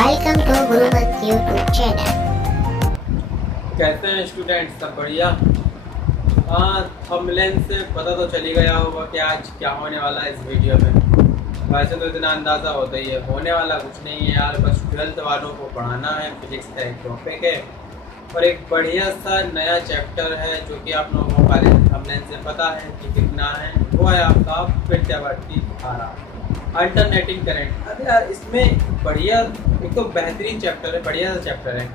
Welcome to Gurumat YouTube channel. कैसे हैं students, सब बढ़िया? हाँ, थंबनेल से पता तो चली गया होगा कि आज क्या होने वाला है इस वीडियो में। वैसे तो इतना अंदाज़ा होता ही है, होने वाला कुछ नहीं है यार, बस 12th वालों को पढ़ाना है। फिजिक्स का एक टॉपिक है और एक बढ़िया सा नया चैप्टर है जो कि आप लोगों को पहले थंबनेल से पता है कि कितना है। वो है आपका प्रत्यावर्ती धारा, अल्टरनेटिंग करंट। अब यार इसमें बढ़िया, एक तो बेहतरीन चैप्टर है, बढ़िया सा चैप्टर है।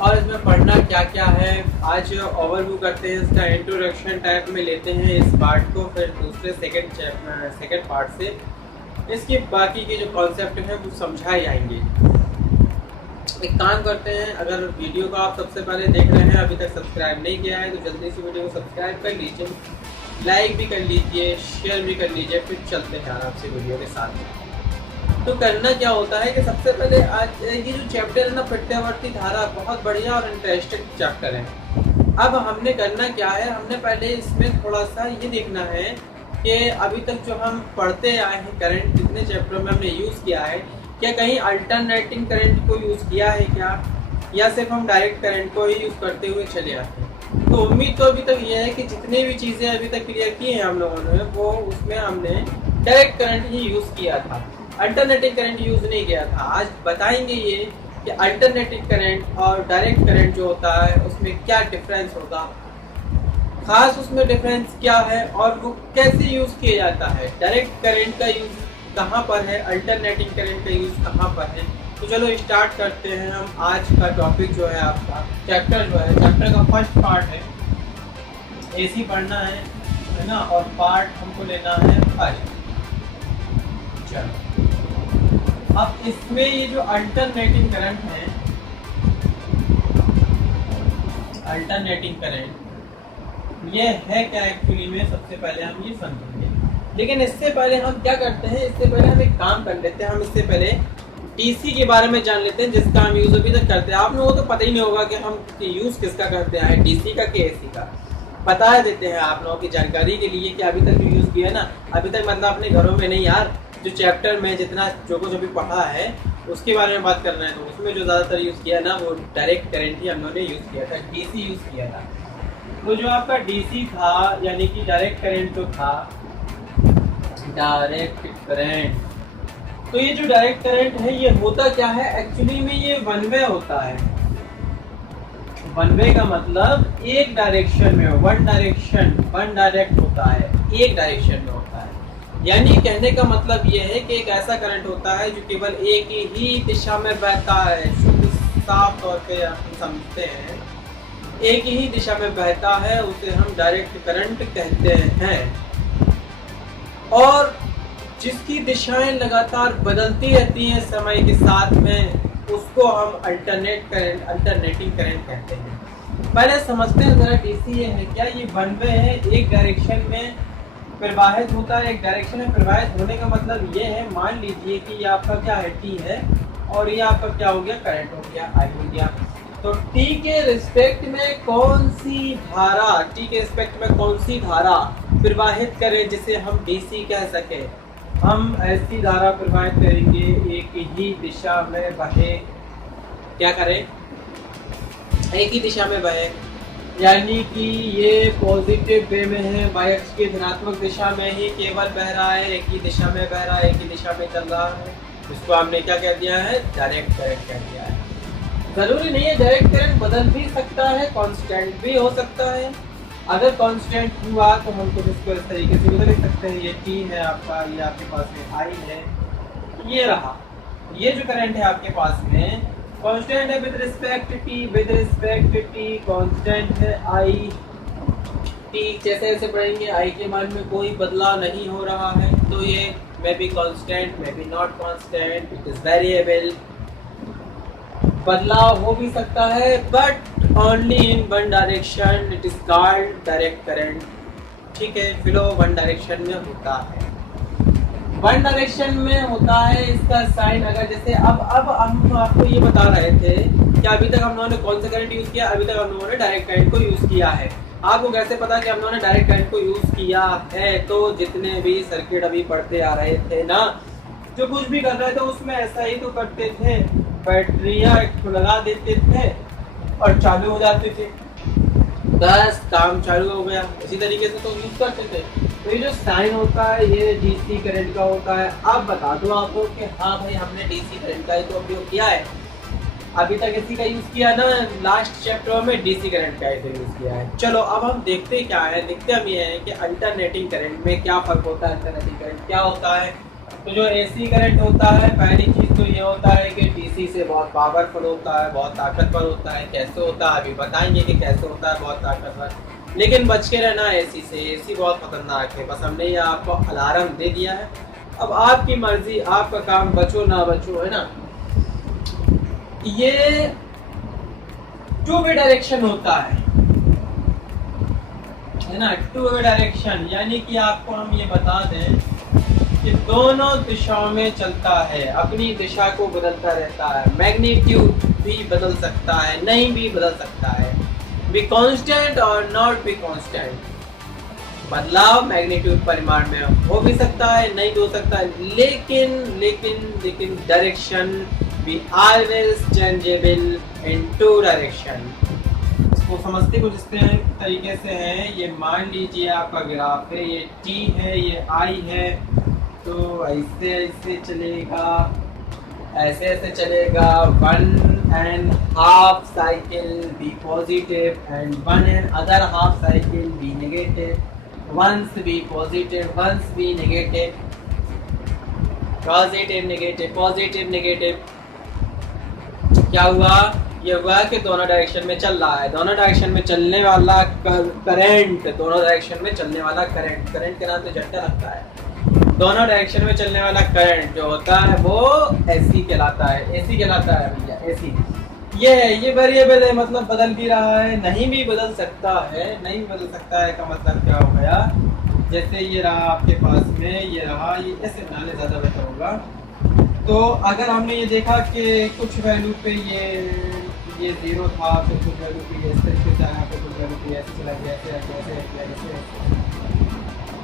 और इसमें पढ़ना क्या क्या है आज ओवरव्यू करते हैं, इसका इंट्रोडक्शन टाइप में लेते हैं इस पार्ट को, फिर दूसरे सेकंड पार्ट से इसकी बाकी के जो कॉन्सेप्ट हैं वो समझाए जाएंगे। एक काम करते हैं, अगर वीडियो को आप सबसे पहले देख रहे हैं, अभी तक सब्सक्राइब नहीं किया है तो जल्दी से वीडियो को सब्सक्राइब कर लीजिए, लाइक भी कर लीजिए, शेयर भी कर लीजिए। फिर चलते हैं आराम से वीडियो के साथ। तो करना क्या होता है कि सबसे पहले आज ये जो चैप्टर है ना, प्रत्यावर्ती धारा, बहुत बढ़िया और इंटरेस्टिंग चैप्टर है। अब हमने करना क्या है, हमने पहले इसमें थोड़ा सा ये देखना है कि अभी तक जो हम पढ़ते आए हैं करंट, जितने चैप्टर में हमने यूज़ किया है, क्या कहीं अल्टरनेटिंग करंट को यूज़ किया है क्या, या सिर्फ हम डायरेक्ट करंट को ही यूज़ करते हुए चले आते हैं। तो उम्मीद तो अभी तक ये है कि जितनी भी चीज़ें अभी तक क्लियर की हैं हम लोगों ने, वो उसमें हमने डायरेक्ट करंट ही यूज़ किया था, अल्टरनेटिव करंट यूज़ नहीं किया था। आज बताएंगे ये कि अल्टरनेटिव करंट और डायरेक्ट करंट जो होता है उसमें क्या डिफरेंस होगा, खास उसमें डिफरेंस क्या है और वो कैसे यूज़ किया जाता है। डायरेक्ट करंट का यूज़ कहाँ पर है, अल्टरनेटिव करंट का यूज़ कहाँ पर है। तो चलो स्टार्ट करते हैं हम। आज का टॉपिक जो है आपका चैप्टर जो है, चैप्टर का फर्स्ट पार्ट है, एसी पढ़ना है ना, और पार्ट हमको लेना है फर्स्ट। चलो अब इसमें ये जो अल्टरनेटिंग करंट है, अल्टरनेटिंग करंट ये है क्या एक्चुअली में, सबसे पहले हम ये समझेंगे। लेकिन इससे पहले हम क्या करते हैं, इससे पहले हम एक काम कर लेते हैं, हम इससे पहले डीसी के बारे में जान लेते हैं, जिसका हम यूज़ अभी तक करते हैं। आप लोगों को तो पता ही नहीं होगा कि हम यूज़ किसका करते हैं, डीसी का कि एसी का। बता देते हैं आप लोगों की जानकारी के लिए कि अभी तक जो यूज़ किया है ना, अभी तक मतलब अपने घरों में नहीं यार, जो चैप्टर में जितना जो कुछ अभी पढ़ा है उसके बारे में बात करना है। तो उसमें जो ज़्यादातर यूज़ किया ना, वो डायरेक्ट करंट ही हम लोगों ने यूज़ किया था, डीसी यूज़ किया था। तो जो आपका डीसी था, यानी कि डायरेक्ट करंट जो था, डायरेक्ट करंट, तो ये जो डायरेक्ट करंट है ये होता क्या है एक्चुअली में, ये वन वे होता है। वन वे का मतलब एक डायरेक्शन में, वन डायरेक्ट होता है, एक डायरेक्शन में होता है। यानी कहने का मतलब ये है कि एक ऐसा करंट होता है जो केवल एक ही दिशा में बहता है। शुद्ध साफ तौर पे हम समझते हैं, एक ही दिशा में बहता है, उसे हम डायरेक्ट करंट कहते हैं। और जिसकी दिशाएं लगातार बदलती रहती हैं समय के साथ में, उसको हम अल्टरनेटिंग करंट कहते हैं। पहले समझते हैं जरा डीसी ये है क्या। ये वन वे है, एक डायरेक्शन में प्रवाहित होता है। एक डायरेक्शन में प्रवाहित होने का मतलब ये है, मान लीजिए कि ये आपका क्या है, टी है, और ये आपका क्या हो गया, करंट हो गया, आई हो गया। तो टी के रिस्पेक्ट में कौन सी धारा, टी के रिस्पेक्ट में कौन सी धारा प्रवाहित करें जिसे हम डीसी कह सके। हम ऐसी धारा प्रवाहित करेंगे, एक ही दिशा में बहे, क्या करें, एक ही दिशा में बहे, यानी कि ये पॉजिटिव वे में है, वाई अक्ष की धनात्मक दिशा में ही केवल बह रहा है, एक ही दिशा में बह रहा है, एक ही दिशा में चल रहा है। इसको हमने क्या कह दिया है, डायरेक्ट करंट कह दिया है। जरूरी नहीं है डायरेक्ट करंट बदल भी सकता है, कांस्टेंट भी हो सकता है। अगर कांस्टेंट हुआ तो हम कुछ इसको इस तरीके से भी लिख सकते हैं, ये टी है आपका, ये आपके पास में आई है, ये रहा, ये जो करंट है आपके पास में कांस्टेंट है विद रिस्पेक्ट टी, कांस्टेंट है आई टी। जैसे जैसे पढ़ेंगे आई के मान में कोई बदलाव नहीं हो रहा है, तो ये may be constant, may be not constant, it is variable, बदलाव हो भी सकता है, but only in one direction, it is called direct current. ठीक है, फ्लो वन डायरेक्शन में होता है, वन डायरेक्शन में होता है। इसका साइन अगर जैसे अब हम आपको ये बता रहे थे कि अभी तक हम लोगों ने कौन सा करंट यूज़ किया, अभी तक हम लोगों ने डायरेक्ट करंट को यूज़ किया है। आपको कैसे पता कि हम लोगों ने डायरेक्ट करंट को यूज़ किया है, तो जितने भी सर्किट अभी पढ़ते आ रहे थे ना, जो कुछ भी कर रहे थे उसमें ऐसा ही तो करते थे, बैटरियाँ लगा देते थे और चालू हो जाते थे, बस काम चालू हो गया। इसी तरीके से तो यूज करते थे। तो ये जो साइन होता है ये डीसी करंट का होता है। अब बता दो आपको कि हाँ भाई हमने डीसी करंट का ही तो उपयोग किया है, अभी तक एसी का यूज किया ना, लास्ट चैप्टर में डीसी करंट का यूज किया है। चलो अब हम देखते क्या है, देखते हम ये है कि अल्टरनेटिंग करंट में क्या फर्क होता है, अल्टरनेटिंग करंट क्या होता है। तो जो एसी करंट होता है पहली चीज तो ये होता है कि डीसी से बहुत पावरफुल होता है, बहुत ताकतवर होता है। कैसे होता है अभी बताएंगे कि कैसे होता है बहुत ताकतवर। लेकिन बच के रहना एसी से, एसी बहुत खतरनाक है। बस हमने ये आपको अलार्म दे दिया है, अब आपकी मर्जी, आपका काम बचो ना बचो, है ना। ये टू वे डायरेक्शन होता है ना, टू वे डायरेक्शन यानी कि आपको हम ये बता दें कि दोनों दिशाओं में चलता है, अपनी दिशा को बदलता रहता है। मैग्नीट्यूड भी बदल सकता है, नहीं भी बदल सकता है, बी कांस्टेंट और नॉट बी कांस्टेंट। बदलाव मैग्नीट्यूड परिमाण में हो भी सकता है, नहीं भी हो सकता है, लेकिन लेकिन लेकिन direction be always changeable in two direction. इसको समझते कुछ इस तरीके से है, ये मान लीजिए आपका ग्राफ है, ये टी है, ये आई है, तो ऐसे ऐसे चलेगा, ऐसे ऐसे चलेगा। 1.5 cycle be positive and 1.5 cycle be negative. Once be positive, once be negative, positive negative, positive negative. क्या हुआ, ये हुआ कि दोनों डायरेक्शन में चल रहा है, दोनों डायरेक्शन में चलने वाला करंट, दोनों डायरेक्शन में चलने वाला करंट, करंट के नाम से झटका लगता है। दोनों डायरेक्शन में चलने वाला करंट जो होता है वो एसी कहलाता है, एसी कहलाता है भैया, एसी। ये वेरिएबल है, मतलब बदल भी रहा है, नहीं भी बदल सकता है। नहीं भी बदल सकता है का मतलब क्या हो गया, जैसे ये रहा आपके पास में, ये रहा, ये ऐसे बनाने ज़्यादा बेहतर होगा। तो अगर हमने ये देखा कि कुछ वैल्यू पे ये 0 था, फिर कुछ वैल्यू पे ये इस तरीके से आया, फिर कुछ वैल्यू पे ऐसे चला गया, ऐसे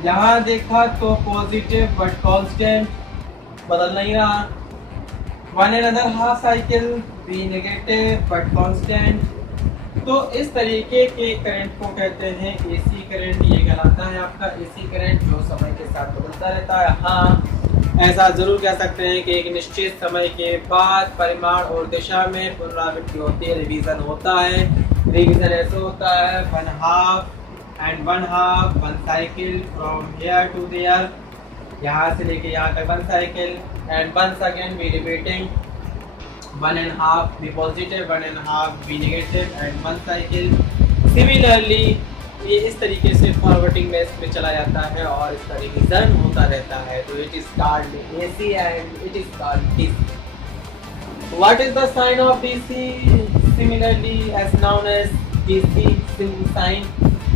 यहाँ देखा तो पॉजिटिव बट कांस्टेंट, बदल नहीं रहा। 1.5 cycle be negative but constant. तो इस तरीके के करंट को कहते हैं एसी करंट। ये कहलाता है आपका एसी करंट, जो समय के साथ बदलता रहता है। हाँ, ऐसा जरूर कह सकते हैं कि एक निश्चित समय के बाद परिमाण और दिशा में पुनरावृत्ति होती है, रिवीजन होता है। रिवीजन ऐसे होता है 1/2 and 1/2 1 cycle from here to there, यहाँ से लेके यहाँ तक 1 cycle, and once again we repeating 1.5 be positive, 1.5 be negative and 1 cycle। Similarly ये इस तरीके से फॉरवर्डिंग में इसमें चला जाता है और इसका रिवीजन होता रहता है। तो it is called AC and it is called DC. What is the sign of DC? Similarly as known as DC sign.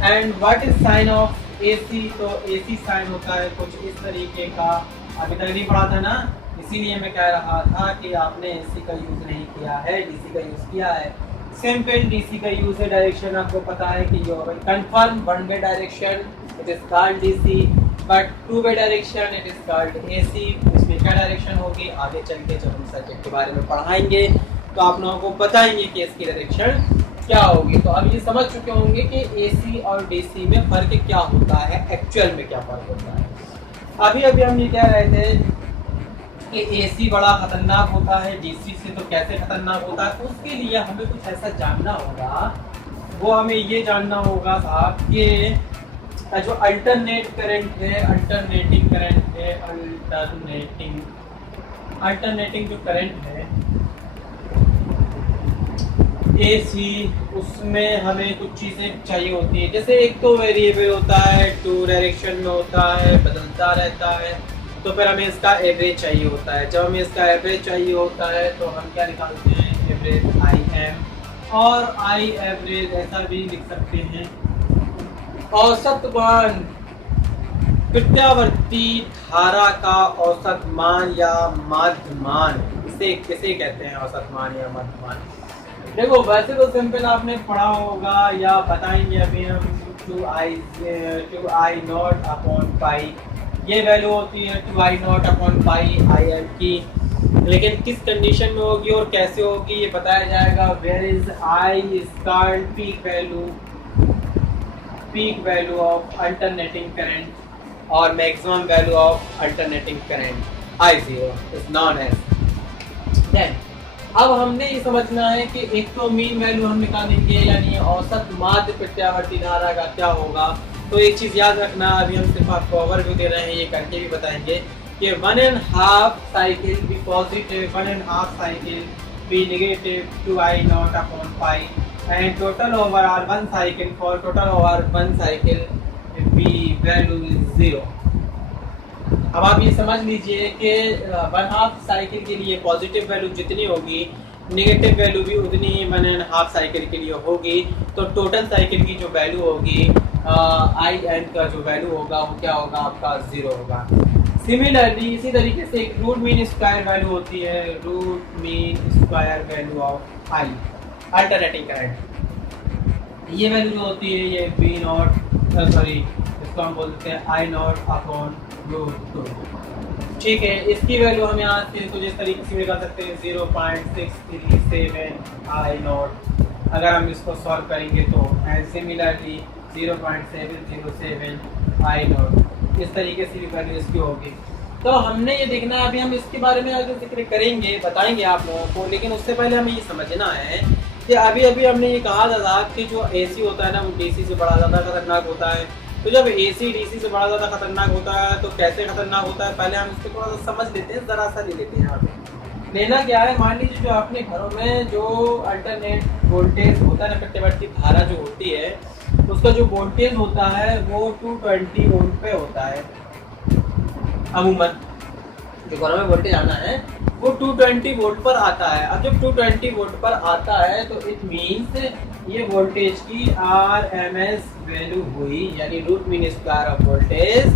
And what is sign of AC? तो एसी साइन होता है कुछ इस तरीके का, अभी तक नहीं पढ़ा था ना, इसीलिए मैं कह रहा था कि आपने एसी का यूज नहीं किया है, डीसी का यूज किया है। सिंपल डीसी का यूज है, डायरेक्शन आपको पता है कि जो confirm 1 way direction it is called DC, but 2 way direction it is called AC. इसमें क्या डायरेक्शन होगी आगे चल के जब हम सब्जेक्ट के बारे में पढ़ाएंगे तो आप लोगों को बताएंगे कि इसकी डायरेक्शन क्या होगी। तो अब ये समझ चुके होंगे कि एसी और डीसी में फर्क क्या होता है, एक्चुअल में क्या फर्क होता है। अभी अभी हम ये कह रहे थे कि एसी बड़ा खतरनाक होता है, डीसी से तो कैसे खतरनाक होता है। उसके लिए हमें कुछ ऐसा जानना होगा, वो हमें ये जानना होगा साहब कि जो अल्टरनेट करंट है, अल्टरनेटिंग करंट है, अल्टरनेटिंग जो करंट है एसी, उसमें हमें कुछ चीज़ें चाहिए होती है। जैसे एक तो वेरिएबल होता है, 2 डायरेक्शन में होता है, बदलता रहता है, तो फिर हमें इसका एवरेज चाहिए होता है। जब हमें इसका एवरेज चाहिए होता है तो हम क्या निकालते हैं, एवरेज आई एम, और आई एवरेज ऐसा भी लिख सकते हैं, औसत मान, प्रत्यावर्ती धारा का औसत मान या माध्य मान। इसे किसे कहते हैं, औसत मान या माध्य मान? देखो वैसे तो सिंपल आपने पढ़ा होगा या बताएंगे अभी हम 2i0 अपॉन पाई ये वैल्यू होती है 2I0 अपॉन पाई IM की, लेकिन किस कंडीशन में होगी और कैसे होगी ये बताया जाएगा। Where is I is called peak value of alternating current और maximum value of alternating current I0 is known as. Then अब हमने ये समझना है कि एक तो मीन वैल्यू हम निकालेंगे, यानी औसत माध्य प्रत्यावर्ती धारा का क्या होगा। तो एक चीज याद रखना, अभी हम सिर्फ आपको ओवरव्यू दे रहे हैं, ये करके भी बताएंगे कि 1.5 cycle be positive, 1.5 cycle be negative 2I0 upon pi and total overall 1 cycle for total over 1 cycle be value is 0। अब आप ये समझ लीजिए कि 1/2 साइकिल के लिए पॉजिटिव वैल्यू जितनी होगी नेगेटिव वैल्यू भी उतनी ही 1.5 साइकिल के लिए होगी। तो टोटल साइकिल की जो वैल्यू होगी IN का जो वैल्यू होगा वो क्या होगा, आपका 0 होगा। सिमिलरली इसी तरीके से एक रूट मीन स्क्वायर वैल्यू होती है, root mean square value of I alternating current. ये वैल्यू होती है ये V0 इसको हम बोलते हैं I0 अपॉन रूट 2। ठीक है, इसकी वैल्यू हम यहाँ से कुछ इस तरीके से निकाल सकते हैं 0.637 I0 अगर हम इसको सॉल्व करेंगे तो, एंड सिमिलरली 0.707 I0 इस तरीके से भी वैल्यू इसकी होगी। तो हमने ये देखना है, अभी हम इसके बारे में आगे जिक्र करेंगे, बताएंगे आप लोगों को, लेकिन उससे पहले हमें ये समझना है कि अभी हमने ये कहा था कि जो AC होता है ना वो DC से बड़ा ज़्यादा खतरनाक होता है। तो जब AC DC से बड़ा ज़्यादा खतरनाक होता है तो कैसे खतरनाक होता है, पहले हम इसको थोड़ा सा समझ लेते हैं, ज़रा सा ले लेते हैं। यहाँ पे लेना क्या है, मान लीजिए जो अपने घरों में जो अल्टरनेट वोल्टेज होता है ना, प्रत्यावर्ती धारा जो होती है उसका जो वोल्टेज होता है वो 220 वोल्ट पे होता है। अमूमन जो घरों में वोल्टेज आना है वो 220 वोल्ट पर आता है। अब जब 220 वोल्ट पर आता है तो इट मीन्स ये वोल्टेज की RMS वैल्यू हुई, यानी root mean square of voltage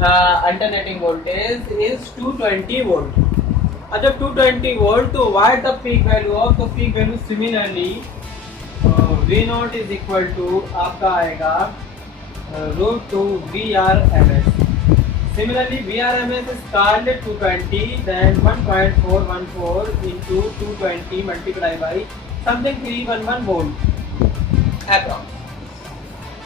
alternating voltage is 220 volt. अब जब 220 वोल्ट तो what the peak value of, तो peak value similarly V0 is equal to आपका आएगा root 2 VRMS। Similarly, VRMS is called 220, then 1.414 into 220 multiplied by something 311 volt approx।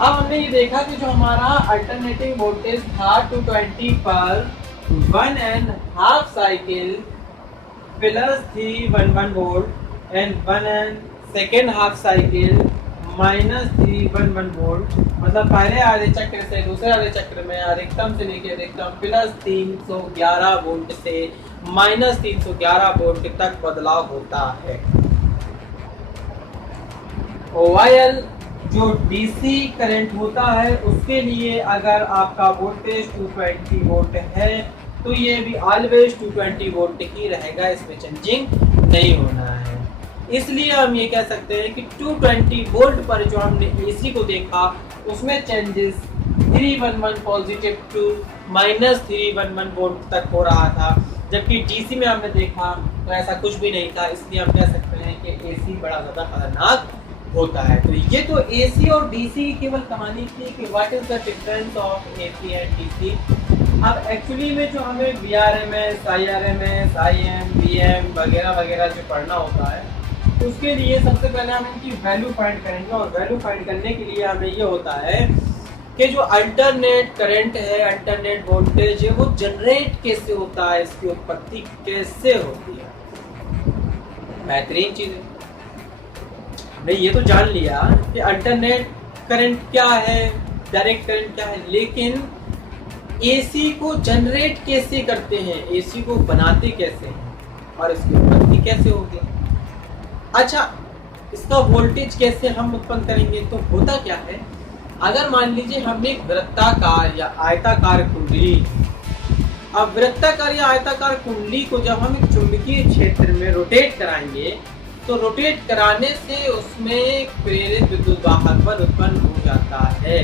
अब हमने ये देखा कि जो हमारा अल्टरनेटिंग वोल्टेज था 220 पर 1.5 cycle plus 311 volt and 1 half cycle minus 311 volt, मतलब पहले आधे चक्र से दूसरे आधे चक्र में अधिकतम से लेकर अधिकतम प्लस 311 वोल्ट से माइनस 311 वोल्ट तक बदलाव होता है। OIL जो DC करंट होता है उसके लिए अगर आपका वोल्टेज 220 वोल्ट है तो ये भी ऑलवेज 220 वोल्ट ही रहेगा, इसमें चेंजिंग नहीं होना है। इसलिए हम ये कह सकते हैं कि 220 वोल्ट पर जो हमने AC को देखा उसमें changes 311 positive to minus 311 volt तक हो रहा था, जबकि DC में हमने देखा तो ऐसा कुछ भी नहीं था। इसलिए हम कह सकते हैं कि AC बड़ा ज़्यादा खतरनाक होता है। तो ये तो AC और DC की केवल कहानी थी कि what is the difference of AC and DC। अब एक्चुअली में जो हमें VRMS, IRMS, IM, VM वगैरह वगैरह जो पढ़ना होता है उसके लिए सबसे पहले हम इनकी वैल्यू फाइंड करेंगे, और वैल्यू फाइंड करने के लिए हमें ये होता है कि जो अल्टरनेट करंट है, अल्टरनेट वोल्टेज है, वो जनरेट कैसे होता है, इसकी उत्पत्ति कैसे होती है। बेहतरीन चीज़ है, हमने ये तो जान लिया कि अल्टरनेट करंट क्या है, डायरेक्ट करंट क्या है, लेकिन AC को जनरेट कैसे करते हैं, AC को बनाते कैसे हैं और इसकी उत्पत्ति कैसे होगी। अच्छा, इसका वोल्टेज कैसे हम उत्पन्न करेंगे, तो होता क्या है, अगर मान लीजिए हमने एक वृत्ताकार या आयताकार कुंडली, अब वृत्ताकार या आयताकार कुंडली को जब हम एक चुंबकीय क्षेत्र में रोटेट कराएंगे तो रोटेट कराने से उसमें प्रेरित विद्युत वाहक बल उत्पन्न हो जाता है,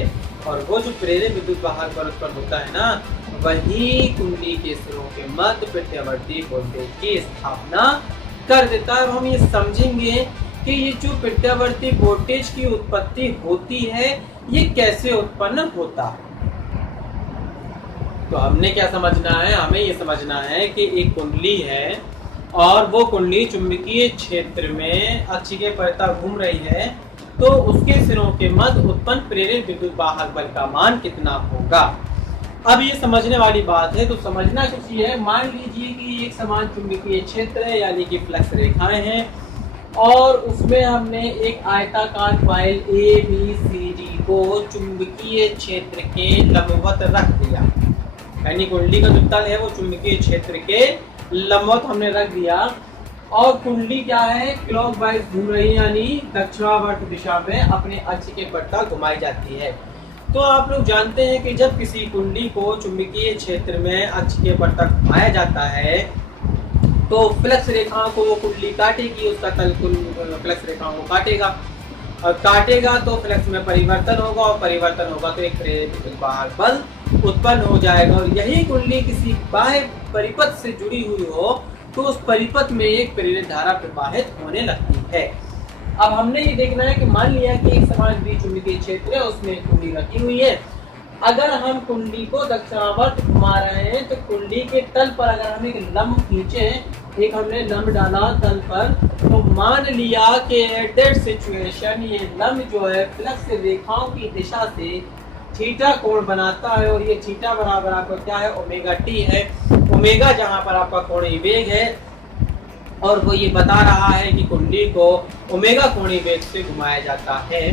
और वो जो प्रेरित विद्युत वाहक बल उत्पन्न होता है ना, वही कुंडली के सिरों के मध्य प्रत्यावर्ती वोल्टेज की स्थापना कर देता है। हम ये समझेंगे कि ये जो प्रत्यावर्ती वोल्टेज की उत्पत्ति होती है ये कैसे उत्पन्न होता है। तो हमने क्या समझना है, हमें ये समझना है कि एक कुंडली है और वो कुंडली चुंबकीय क्षेत्र में अक्ष के परितः घूम रही है, तो उसके सिरों के मध्य उत्पन्न प्रेरित विद्युत वाहक बल का मान कितना होगा। अब ये समझने वाली बात है, तो समझना कुछ ये है, मान लीजिए कि एक समान चुंबकीय क्षेत्र है यानी कि फ्लक्स रेखाएं हैं और उसमें हमने एक आयताकार कॉइल ABCD को चुंबकीय क्षेत्र के लंबवत रख दिया, यानी कुंडली का जो तल है वो चुंबकीय क्षेत्र के लंबवत हमने रख दिया और कुंडली क्या है, क्लॉकवाइज घूम रही है यानी दक्षिणावर्त दिशा में अपने अक्ष के परितः घुमाई जाती है। तो आप लोग जानते हैं कि जब किसी कुंडली को चुंबकीय क्षेत्र में अक्ष के परितः घुमाया जाता है तो फ्लक्स रेखाओं को वो कुंडली काटेगी, उसका तल फ्लक्स रेखाओं को काटेगा और काटेगा तो फ्लक्स में परिवर्तन होगा और परिवर्तन होगा तो एक प्रेरित विद्युत वाहक बल उत्पन्न हो जाएगा। और यही कुंडली किसी बाह्य परिपथ से जुड़ी हुई हो तो उस परिपथ में एक प्रेरित धारा प्रवाहित होने लगती है। अब हमने ये देखना है कि मान लिया कि एक समान द्विचुंबकीय क्षेत्र है, उसमें कुंडली रखी हुई है। अगर हम कुंडली को दक्षिणावर्त घुमा रहे हैं तो कुंडली के तल पर अगर हम एक लंब खींचे, एक हमने लंब डाला तल पर, तो मान लिया कि एट दैट सिचुएशन ये लंब जो है फ्लक्स रेखाओं की दिशा से थीटा कोण बनाता है और ये थीटा बराबर आपका क्या है, ओमेगा टी है। ओमेगा जहां पर आपका कोणीय वेग है और वो ये बता रहा है कि कुंडली को ओमेगा कोणीय वेग से घुमाया जाता है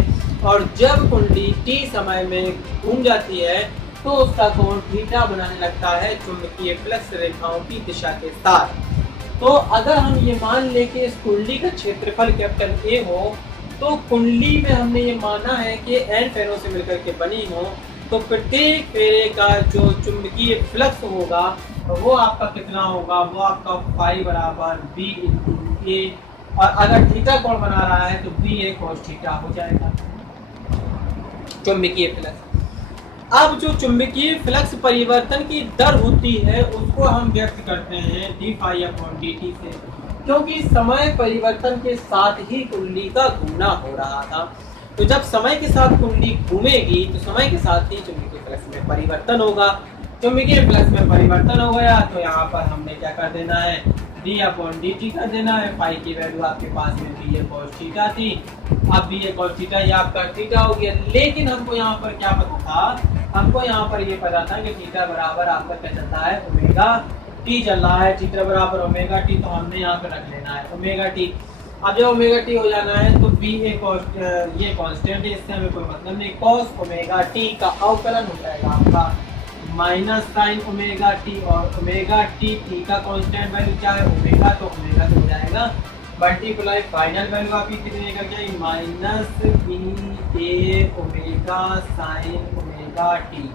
और जब कुंडली टी समय में घूम जाती है तो उसका कोण थीटा बनाने लगता है चुंबकीय फ्लक्स रेखाओं की दिशा के साथ। तो अगर हम ये मान लें कि इस कुंडली का क्षेत्रफल कैपिटल A हो तो कुंडली में हमने ये माना है कि n फेरों से मिलकर के बनी हो, तो प्रत्येक फेरे का जो चुंबकीय फ्लक्स होगा वो आपका कितना होगा, वो आपका फाई बराबर B × A और अगर थीटा कोण बना रहा है तो BA cos थीटा हो जाएगा चुंबकीय फ्लक्स। अब जो चुंबकीय फ्लक्स परिवर्तन की दर होती है उसको हम व्यक्त करते हैं d∅/dt से, क्योंकि समय परिवर्तन के साथ ही कुंडली का घूमना हो रहा था। तो जब समय के साथ कुंडली घूमेगी तो समय के साथ ही चुंबकीय फ्लक्स में परिवर्तन होगा। चुंबकीय फ्लक्स में परिवर्तन हो गया तो यहाँ पर हमने क्या कर देना है, d/dt कर देना है। फाई की वैल्यू आपके पास में BA cos थीटा थी, अब BA cos थीटा ये आपका थीटा हो गया। लेकिन हमको यहाँ पर क्या पता था, हमको यहाँ पर ये पता था कि थीटा बराबर आपका क्या चलता है, ओमेगा टी चल रहा है। थीटा बराबर ओमेगा टी, तो हमने यहाँ पर रख लेना है ओमेगा टी। अब जब ओमेगा टी हो जाना है तो BA cos ये कांस्टेंट है, इससे हमें कोई मतलब नहीं। cos ओमेगा टी का अवकलन हो जाएगा आपका माइनस साइन ओमेगा टी और ओमेगा टी का कांस्टेंट वैल्यू क्या है, ओमेगा, तो ओमेगा तो हो जाएगा मल्टीप्लाई फाइनल वैल्यू आपकी कितनी का क्या है, minus BA omega sine omega T.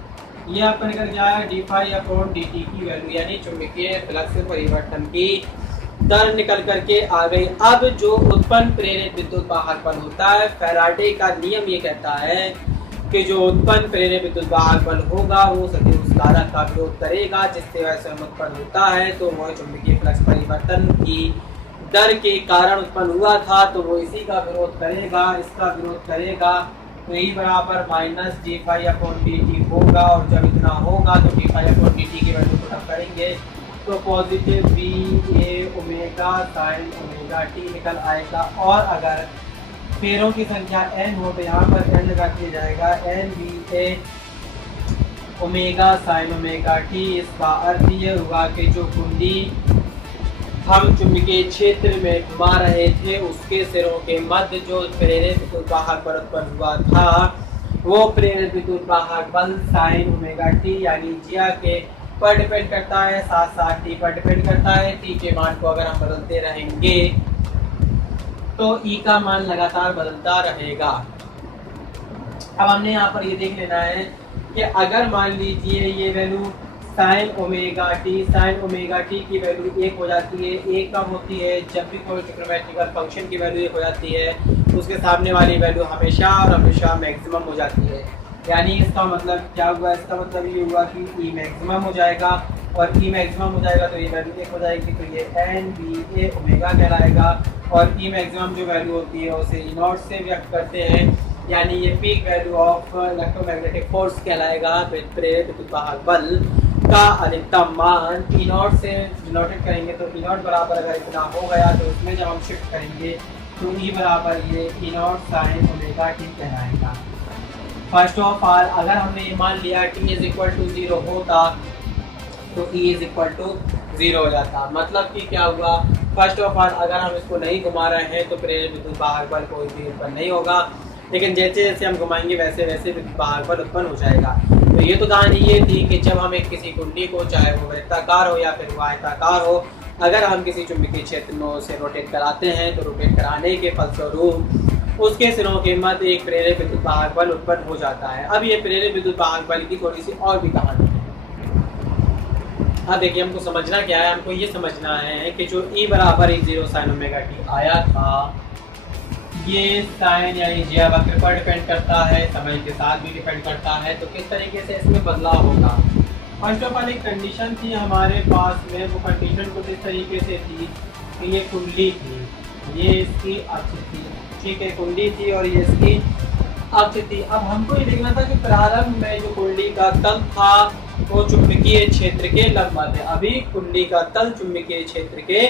ये आपका निकल जाएगा d∅/dt की वैल्यू, यानी चुंबकीय फ्लक्स परिवर्तन की दर निकल करके आ गई। अब जो उत्पन्न प्रेरित विद्युत वाहक बल होता है, फैराडे का नियम ये कहता है कि जो उत्पन्न प्रेरित विद्युत वाहक बल होगा वो सभी उस कारक का विरोध करेगा जिससे वह स्वयं उत्पन्न होता है। तो वह चुंबकीय फ्लक्स परिवर्तन की दर के कारण उत्पन्न हुआ था तो वो इसी का विरोध करेगा, इसका विरोध करेगा। तो E बराबर माइनस d∅/dt होगा और जब इतना होगा तो d∅/dt की वैल्यू पुट अप करेंगे तो positive BA omega sine omega T निकल आएगा। और अगर फेरों की संख्या n हो तो यहाँ पर n लगा दिया जाएगा NBA omega sine omega T. इसका अर्थ ये हुआ कि जो कुंडली हम चुंबकीय क्षेत्र में घुमा रहे थे उसके सिरों के मध्य जो प्रेरित विद्युत वाहक बल उत्पन्न हुआ था वो प्रेरित विद्युत वाहक बल साइन ओमेगा टी यानी जिया के पर डिपेंड करता है, साथ साथ टी पर डिपेंड करता है। टी के मान को अगर हम बदलते रहेंगे तो ई का मान लगातार बदलता रहेगा। अब हमने यहाँ पर ये देख लेना है कि अगर मान लीजिए ये वैल्यू साइन ओमेगा टी की वैल्यू 1 हो जाती है। 1 कम होती है जब भी कोई ट्रिग्नोमेट्रिकल फंक्शन की वैल्यू 1 हो जाती है तो उसके सामने वाली वैल्यू हमेशा और हमेशा मैक्सिमम हो जाती है। यानी इसका मतलब क्या हुआ, इसका मतलब ये हुआ कि ई मैक्सिमम हो जाएगा और ई मैक्सिमम हो जाएगा तो ये वैल्यू 1 हो जाएगी तो ये NBA ओमेगा कहलाएगा। और ई मैक्सिमम जो वैल्यू होती है उसे ई नॉट से व्यक्त करते हैं, यानी ये peak value of electromagnetic force कहलाएगा, प्रेरित विद्युत वाहक बल। का अधिकतम मान ई नॉट से डिनोटेड करेंगे। तो ई नॉट बराबर अगर इतना हो गया तो उसमें जब हम शिफ्ट करेंगे तो ई बराबर ये ई नॉट साइन ओमेगा टी कहलाएगा। फर्स्ट ऑफ ऑल अगर हमने ये मान लिया टी इज इक्वल टू 0 होता तो ई इज इक्वल टू 0 हो जाता। मतलब कि क्या हुआ, फर्स्ट ऑफ ऑल अगर हम इसको नहीं घुमा रहे हैं तो प्रेरित विद्युत वाहक बल कोई भी उत्पन्न नहीं होगा, लेकिन जैसे जैसे हम घुमाएंगे वैसे वैसे विद्युत वाहक बल उत्पन्न हो जाएगा। तो ये तो कहानी ये थी कि जब हम एक किसी कुंडली को, चाहे वो वृत्ताकार हो या फिर वो आयताकार हो, अगर हम किसी चुंबकीय क्षेत्र में उसे रोटेट कराते हैं तो रोटेट कराने के फलस्वरूप उसके सिरों के मध्य एक प्रेरित विद्युत वाहक बल उत्पन्न हो जाता है। अब ये प्रेरित विद्युत वाहक बल की थोड़ी सी और भी कहानी है। हाँ देखिए, हमको समझना क्या है, हमको ये समझना है कि जो E बराबर 0 साइन ओमेगा टी आया था, ये साइन यानी ज्या वक्र पर डिपेंड करता है, समय के साथ भी डिपेंड करता है। तो किस तरीके से इसमें बदलाव होगा। फर्स्ट ऑफ ऑल एक कंडीशन थी हमारे पास में, वो कंडीशन कुछ इस तरीके से थी कि ये कुंडली थी, ये इसकी अक्ष थी, ठीक है, कुंडली थी और ये इसकी अक्ष थी। अब हमको ये देखना था कि प्रारंभ में जो कुंडली का तल था वो चुंबकीय क्षेत्र के लंबवत है। अभी कुंडली का तल चुंबकीय क्षेत्र के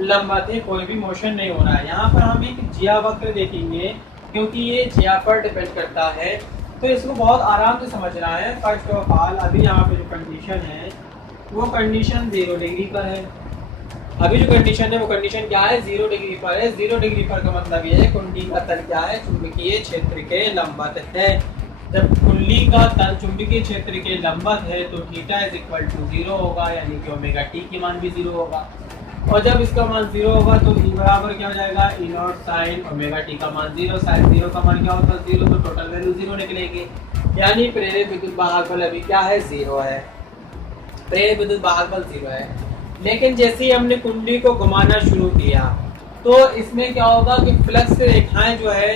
लंबवत है, कोई भी मोशन नहीं हो रहा है। यहाँ पर हम एक ज्या वक्र देखेंगे क्योंकि ये ज्या पर डिपेंड करता है, तो इसको बहुत आराम से समझना है। फर्स्ट ऑफ ऑल अभी यहाँ पे जो कंडीशन है वो कंडीशन 0 डिग्री पर है। अभी जो कंडीशन है वो कंडीशन क्या है, 0 डिग्री पर है। 0 डिग्री पर का मतलब ये है कुंडली का तल क्या है, चुंबकीय क्षेत्र के लंबवत है। जब कुंडली का तल चुंबकीय क्षेत्र के लंबवत है तो थीटा इज इक्वल टू 0 होगा, यानी कि ओमेगा टी की मान भी 0 होगा। और जब इसका मान 0 होगा तो ई बराबर क्या हो जाएगा, ई नॉट साइन ओमेगा टी का मान 0। साइन 0 का मान क्या होता है 0, तो टोटल वैल्यू 0 निकलेगी, यानी प्रेरित विद्युत वाहक बल अभी क्या है, 0 है। प्रेरित विद्युत वाहक बल 0 है। लेकिन जैसे ही हमने कुंडली को घुमाना शुरू किया तो इसमें क्या होगा कि फ्लक्स रेखाएं जो है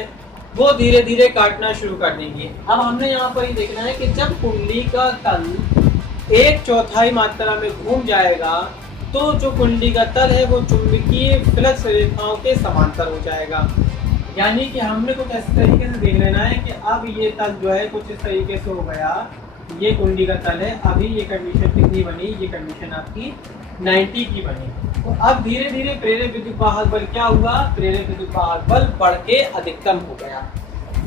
वो धीरे धीरे काटना शुरू कर देंगी। अब हमने यहाँ पर ये देखना है कि जब कुंडली का तल 1/4 मात्रा में घूम जाएगा तो जो कुंडली का तल है वो चुंबकीय फ्लक्स रेखाओं के समांतर हो जाएगा। यानी कि हमने कुछ इस तरीके से देख लेना है कि अब ये तल जो है कुछ इस तरीके से हो गया, ये कुंडली का तल है। अभी ये कंडीशन कितनी बनी, ये कंडीशन आपकी 90 की बनी। तो अब धीरे धीरे प्रेरित विद्युत वाहक बल क्या हुआ, प्रेरित विद्युत वाहक बल बढ़ के अधिकतम हो गया।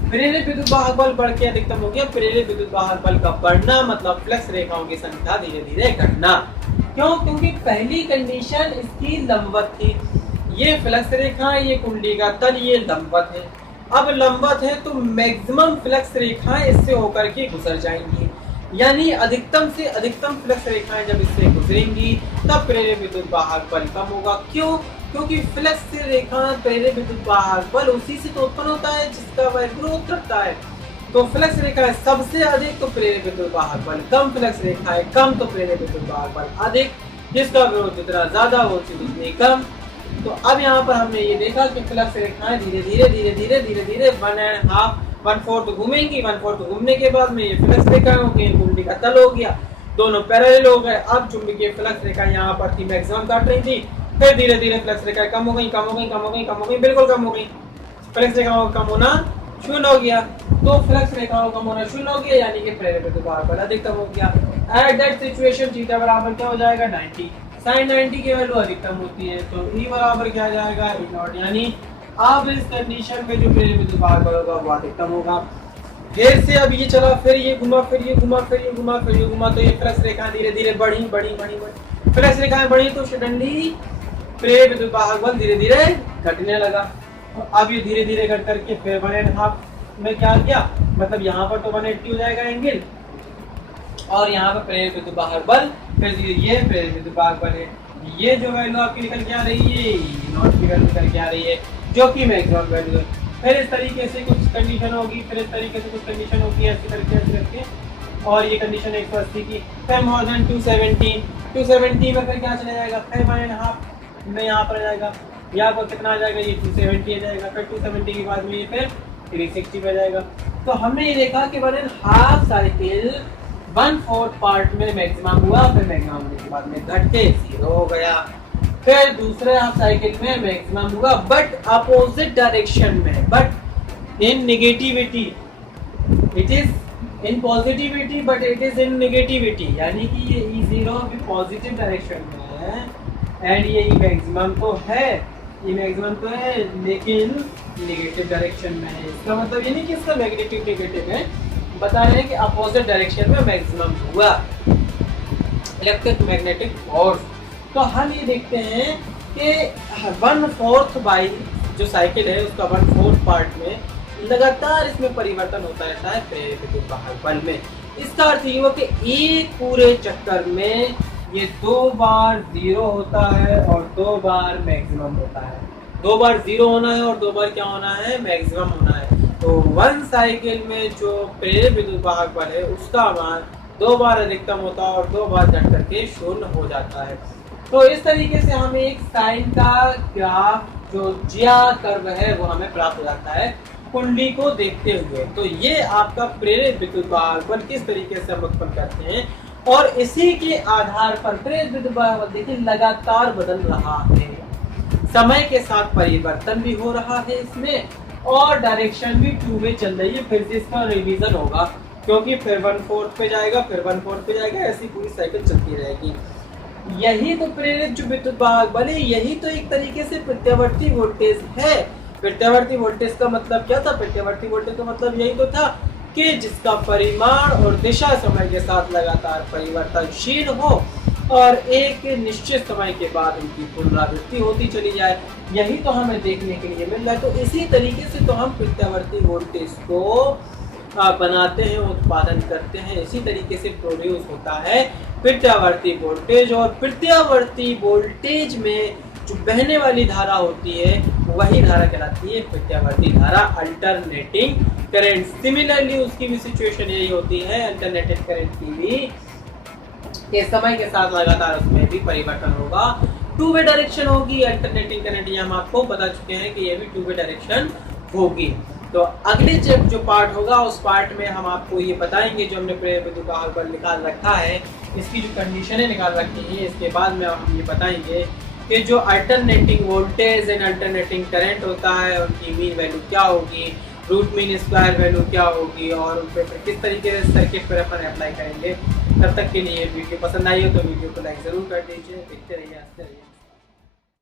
प्रेरित विद्युत वाहक बल बढ़ के अधिकतम हो गया। प्रेरित विद्युत वाहक बल का बढ़ना मतलब फ्लक्स रेखाओं की संख्या धीरे धीरे घटना। क्यों, क्योंकि पहली कंडीशन इसकी लंबवत थी, ये फ्लक्स रेखा, ये कुंडली का तल, ये लंबवत है। अब लंबवत है तो मैक्सिमम फ्लक्स रेखाएं इससे होकर के गुजर जाएंगी, यानी अधिकतम से अधिकतम फ्लक्स रेखाएं जब इससे गुजरेंगी तब प्रेरित विद्युत वाहक बल कम होगा। क्यों, क्योंकि फ्लक्स रेखा प्रेरित विद्युत वाहक बल उसी से तो उत्पन्न होता है जिसका वह ग्रोथ रखता है। तो फ्लक्स रेखाएं सबसे अधिक तो प्रेरित विद्युत वाहक बल कम, फ्लक्स रेखाएं कम तो प्रेरित विद्युत वाहक बल अधिक, जिसका विरोध जितना ज्यादा वो उतनी कम। तो अब यहाँ पर हमने ये देखा कि फ्लक्स रेखाएं धीरे धीरे धीरे धीरे धीरे धीरे 1/2 घूमेंगी। 1/4 घूमने के बाद में ये फ्लक्स रेखाएं हो गई, कुंडली का तल हो गया, दोनों पैरेलल हो गए। अब चुंबकीय फ्लक्स रेखाएं यहाँ पर थी, मैक्सिमम काट रही थी, फिर धीरे धीरे फ्लक्स रेखाएं कम हो गई, कम हो गई, कम हो गई, कम हो गई, बिल्कुल कम हो गई। फ्लक्स रेखाओं का कम होना शून्य हो गया। तो फ्लक्स रेखाओं का कम होना शून्य हो गया, यानी कि प्रेरित विद्युत वाहक बल अधिकतम हो गया। एट दैट सिचुएशन थीटा बराबर क्या हो जाएगा, 90। साइन 90 की वैल्यू अधिकतम होती है तो ई बराबर क्या आ जाएगा, ई नॉट। यानी अब इस कंडीशन में जो प्रेरित विद्युत वाहक बल होगा वो अधिकतम होगा। फिर से अब ये चला, फिर ये घुमा, फिर ये घुमा, फिर ये घुमा, फिर ये घुमा, तो ये फ्लक्स रेखाएं धीरे धीरे बढ़ी बढ़ी बढ़ी बढ़ी। फ्लक्स रेखाएं बढ़ी तो सडनली प्रेरित विद्युत वाहक बल धीरे धीरे घटने लगा। तो अब ये धीरे धीरे घट करके फिर 1.5 में क्या किया, मतलब यहाँ पर तो 180 हो जाएगा एंगल, और यहाँ पर प्रेरित विद्युत वाहक बल फिर ये प्रेरित विद्युत वाहक बल है। ये जो वैल्यू आपकी निकल के आ रही है, नॉट की वैल्यू निकल के आ रही है, जो कि मैक्सिमम वैल्यू है। फिर इस तरीके से कुछ कंडीशन होगी, फिर इस तरीके से कुछ कंडीशन होगी, ऐसे करके और ये कंडीशन 180 की, फिर मोर देन 270 में फिर क्या चला जाएगा, फिर 1.5 में यहाँ पर आ जाएगा, यहाँ पर कितना आ जाएगा, ये 270 आ जाएगा, फिर 270 के बाद में ये फिर 360 पे जाएगा। तो हमने ये देखा कि 1.5 साइकिल 1/4 पार्ट में मैक्सिमम हुआ, फिर मैक्सिमम होने के बाद में घट के 0 हो गया। फिर दूसरे हाफ साइकिल में मैक्सिमम हुआ बट अपोजिट डायरेक्शन में, but in negativity, it is in positivity but it is in negativity, यानी कि ये E0 भी पॉजिटिव डायरेक्शन में है एंड ये मैक्सिमम तो है, ये मैक्सिमम तो है लेकिन नेगेटिव डायरेक्शन में है। इसका मतलब ये नहीं कि इसका मैग्नीट्यूड नेगेटिव है, बता रहे हैं कि अपोजिट डायरेक्शन में मैक्सिमम हुआ इलेक्ट्रिक मैग्नेटिक फोर्स। तो हम ये देखते हैं कि 1/4 बाई जो साइकिल है उसका 1/4 पार्ट में लगातार इसमें परिवर्तन होता रहता है प्रेरित विद्युत वाहक बल में। इसका अर्थ ये हुआ कि एक पूरे चक्कर में ये 2 बार 0 होता है और 2 बार मैक्सिमम होता है। 2 बार 0 होना है और 2 बार क्या होना है, मैक्सिमम होना है। तो 1 साइकिल में जो प्रेरित विद्युत वाहक बल है उसका मान 2 बार अधिकतम होता है और 2 बार घट करके 0 हो जाता है। तो इस तरीके से हमें एक साइन का ग्राफ जो जिया कर्व है वो हमें प्राप्त हो जाता है कुंडली को देखते हुए। तो ये आपका प्रेरित विद्युत वाहक बल किस तरीके से हम उत्पन्न करते हैं और इसी के आधार पर प्रेरित विद्युत वाहक बल देखिए लगातार बदल रहा है, समय के साथ परिवर्तन भी हो रहा है इसमें और डायरेक्शन भी 2 वे चल रही है। फिर से इसका रिवीजन होगा क्योंकि फिर 1/4 पे जाएगा, फिर 1/4 पे जाएगा, ऐसी पूरी साइकिल चलती रहेगी। यही तो प्रेरित जो विद्युत वाहक बल है, यही तो एक तरीके से प्रत्यावर्ती वोल्टेज है। प्रत्यावर्ती वोल्टेज का मतलब क्या था? प्रत्यावर्ती वोल्टेज का मतलब यही तो था कि जिसका परिमाण और दिशा समय के साथ लगातार परिवर्तनशील हो और एक निश्चित समय के बाद उनकी पुनरावृत्ति होती चली जाए। यही तो हमें देखने के लिए मिल रहा है। तो इसी तरीके से तो हम प्रत्यावर्ती वोल्टेज को बनाते हैं, उत्पादन करते हैं, इसी तरीके से प्रोड्यूस होता है प्रत्यावर्ती वोल्टेज। और प्रत्यावर्ती वोल्टेज में जो बहने वाली धारा होती है वही धारा कहलाती है प्रत्यावर्ती धारा, अल्टरनेटिंग करंट। सिमिलरली उसकी भी सिचुएशन यही होती है अल्टरनेटिंग करंट की भी, कि समय के साथ लगातार उसमें भी परिवर्तन होगा, 2 वे डायरेक्शन होगी। अल्टरनेटिंग करंट ये हम आपको बता चुके हैं कि ये भी 2 वे डायरेक्शन होगी। तो अगले जो पार्ट होगा उस पार्ट में हम आपको ये बताएंगे जो हमने प्रेरित विद्युत वाहक बल निकाल रखा है, इसकी जो कंडीशनें निकाल रखी हैं, इसके बाद में हम ये बताएंगे कि जो alternating voltage and alternating current होता है उनकी मीन वैल्यू क्या होगी, रूट मीन स्क्वायर वैल्यू क्या होगी और उन पर किस तरीके से सर्किट पर अपन अप्लाई करेंगे। तब तक के लिए वीडियो पसंद आई हो तो वीडियो को लाइक ज़रूर कर दीजिए। देखते रहिए, हंसते रहिए।